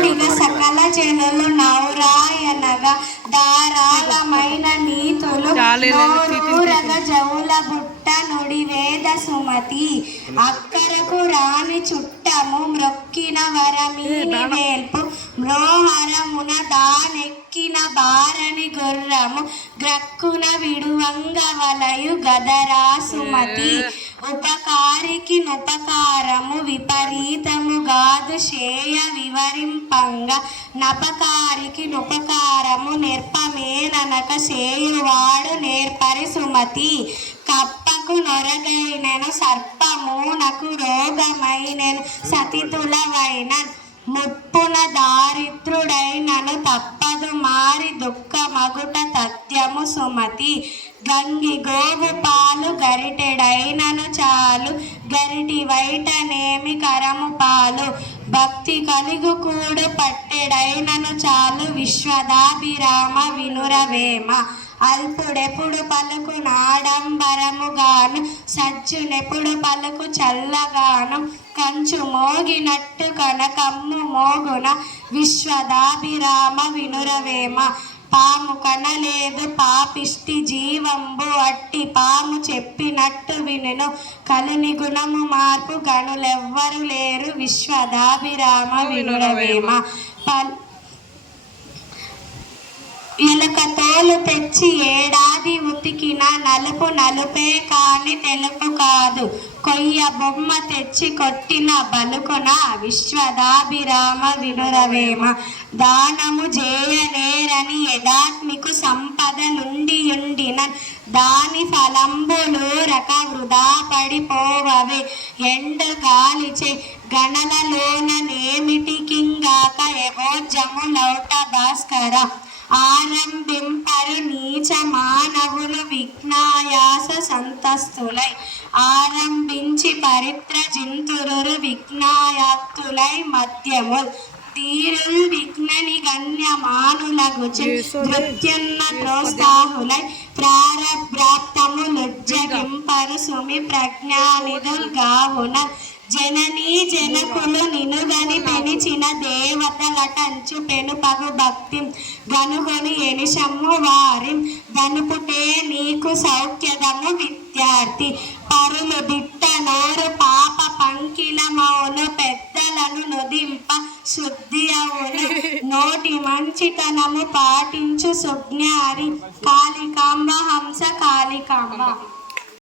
అప్పుడిగా సకల జనులు నౌరాయనగా ధారాళమైన నీతులు నోరూరగ జౌల బుట్ట నుడి వేద సుమతి అక్కరకు రాని చుట్టము మ్రొక్కిన వరమీని వేల్పు మ్రోహరమున దానెక్కిన బారని గుర్రము గ్రక్కున విడువంగ వలయు గదరా సుమతి ఉపకారికి నుపకారము విపరీతము గాదు శేయ వివరింపంగ నపకారికి నుపకారము నిర్పమేననక సేయువాడు నేర్పరి సుమతి కప్పకు నొరగైనను సర్పమునకు రోగమైనను సతితులవైన ముప్పున దారిద్రుడైనను తప్పదు మారి దుఃఖమగుట తథ్యము సుమతి గంగి గోవు పాలు గరిటెడైనను చాలు గరిటి వైటనేమి కరము పాలు భక్తి కలిగు కూడు పట్టెడైనను చాలు విశ్వదాభిరామ వినురవేమ అల్పుడెప్పుడు పలుకు నాడంబరముగాను సజ్జునెప్పుడు పలుకు చల్లగాను కంచు మోగినట్టు కనకమ్ము మోగున విశ్వదాభిరామ వినురవేమ పాము కనలేదు పాపిష్టి జీవంబు అట్టి పాము చెప్పినట్టు వినును కలుని గుణము మార్పు గనులెవ్వరు లేరు విశ్వదాభిరామ వినురవేమ ఎలుక తోలు తెచ్చి ఏడాది ఉతికిన నలుపు నలుపే కాని తెలుపు కాదు కొయ్య బొమ్మ తెచ్చి కొట్టిన బలుకున విశ్వదాభిరామ వినురవేమ దానము చేయనేరని యదాత్మికు సంపదలుండియుండిన దాని ఫలంబులు రక వృధా పడిపోవవే ఎండు గాలిచే గణలలోన నేమిటికింగాక ఎవోజము లౌట భాస్కర ఆరంభింపరు నీచ మానవులు విఘ్నాయాస సంతస్తులై ఆరంభించి పరిత్రజింతురు విఘ్నాయాక్తులై మధ్యముల్ తీరుల్ విఘ్నని గణ్యమానులగుచు నృత్యన్న ప్రోత్సాహులై ప్రారబ్రాప్తములుజ్జగింపరు సుమి ప్రజ్ఞానిధుల్ గావున జననీ జనకులు నినుగని పెనిచిన దేవతలటంచు పెనుపగు భక్తి గనుగొని ఎనిషమ్ము వారి గనుపుటే నీకు సౌఖ్యదము విద్యార్థి పరులు బిట్ట నోరు పాప పంకిల మౌను పెద్దలను నుదింప శుద్ధి అవును నోటి మంచితనము పాటించు సుజ్ఞారి కాళికాంబ హంస కాళికాంబ.